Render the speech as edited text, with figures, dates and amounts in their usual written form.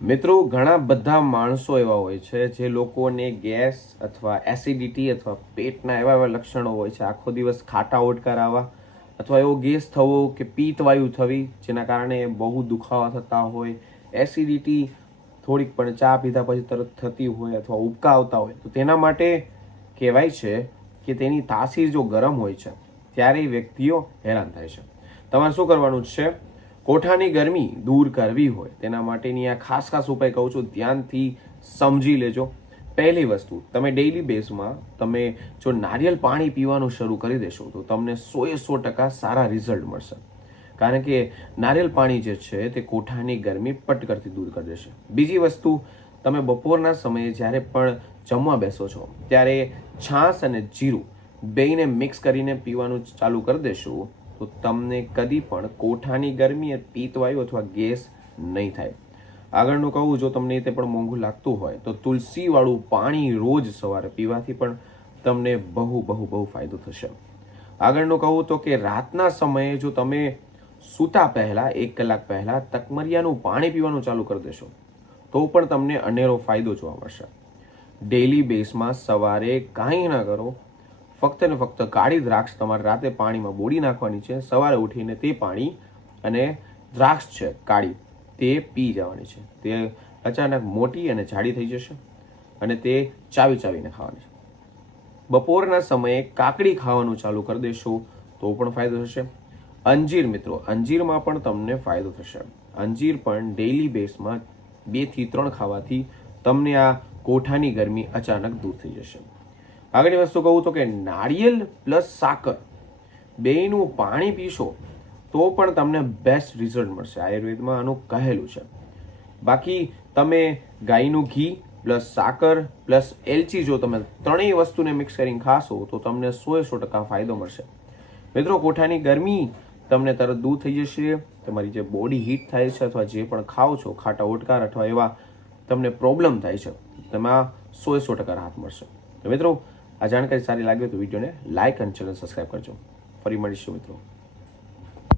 મિત્રો, ઘણા બધા માણસો એવા હોય છે જે લોકોને ગેસ અથવા એસિડિટી અથવા પેટના એવા એવા લક્ષણો હોય છે, આખો દિવસ ખાટા ઓડકાર આવવા અથવા એવો ગેસ થવો કે પિત્તવાયુ થવી, જેના કારણે બહુ દુખાવા થતા હોય, એસિડિટી થોડીક પણ ચા પીધા પછી તરત થતી હોય અથવા ઉબકા આવતા હોય, તો તેના માટે કહેવાય છે કે તેની તાસીર જો ગરમ હોય છે ત્યારે વ્યક્તિઓ હેરાન થાય છે. તમારે શું કરવાનું છે? કોઠાની ગરમી દૂર કરવી હોય તેના માટેની આ ખાસ ઉપાય કહું છું, ધ્યાનથી સમજી લેજો. પહેલી વસ્તુ, તમે ડેઇલી બેઝમાં તમે જો નારિયેળ પાણી પીવાનું શરૂ કરી દેશો તો તમને 100% સારા રિઝલ્ટ મળશે. કારણ કે નારિયેળ પાણી જે છે તે કોઠાની ગરમી પટ કરતી દૂર કરી દેશે. બીજી વસ્તુ, તમે બપોરના સમયે જ્યારે પણ જમવા બેસો છો ત્યારે છાશ અને જીરું બેયને મિક્સ કરીને પીવાનું ચાલુ કરી દેશો તો તમને કદી પણ કોઠાની ગરમી, પિત્તવાયુ અથવા ગેસ નહીં થાય. આગળનું કહું, જો તમને તે પણ મોંઘું લાગતું હોય તો તુલસીવાળું પાણી રોજ સવારે પીવાથી પણ તમને બહુ ફાયદો થશે. આગળનું કહું તો કે રાતના સમયે જો તમે સૂતા પહેલા 1 કલાક પહેલા તકમરિયાનું પાણી પીવાનું ચાલુ કરી દેશો તો પણ તમને અનેરો ફાયદો જોવા મળશે. ડેઇલી બેઝમાં સવારે કાંઈ ના કરો, ફક્ત ને ફક્ત કાળી દ્રાક્ષ તમારે રાતે પાણીમાં બોળી નાખવાની છે. સવારે ઉઠીને તે પાણી અને દ્રાક્ષ છે કાળી તે પી જવાની છે. તે અચાનક મોટી અને જાડી થઈ જશે અને તે ચાવીને ખાવાની છે. બપોરના સમયે કાકડી ખાવાનું ચાલુ કરી દેશો તો પણ ફાયદો થશે. અંજીર મિત્રો, અંજીરમાં પણ તમને ફાયદો થશે. અંજીર પણ ડેઇલી બેઝમાં 2 થી 3 ખાવાથી તમને આ કોઠાની ગરમી અચાનક દૂર થઈ જશે. આગળની વસ્તુ કહું તો કે નારિયેળ પ્લસ સાકર બેયનું પાણી પીશો તો પણ તમને બેસ્ટ રિઝલ્ટ મળશે. આયુર્વેદમાં આનું કહેલું છે. બાકી તમે ગાયનું ઘી પ્લસ સાકર પ્લસ એલચી જો તમે ત્રણેય વસ્તુને મિક્સ કરીને ખાશો તો તમને 100% ફાયદો મળશે. મિત્રો, કોઠાની ગરમી તમને તરત દૂર થઈ જશે. તમારી જે બોડી હીટ થાય છે અથવા જે પણ ખાઓ છો ખાટા ઓડકાર અથવા એવા તમને પ્રોબ્લેમ થાય છે તેમાં 100% રાહત મળશે. તો મિત્રો, આ જાણકારી સારી લાગી તો વિડીયોને લાઇક અને ચેનલ સબસ્ક્રાઈબ કરજો. ફરી મળીશું મિત્રો.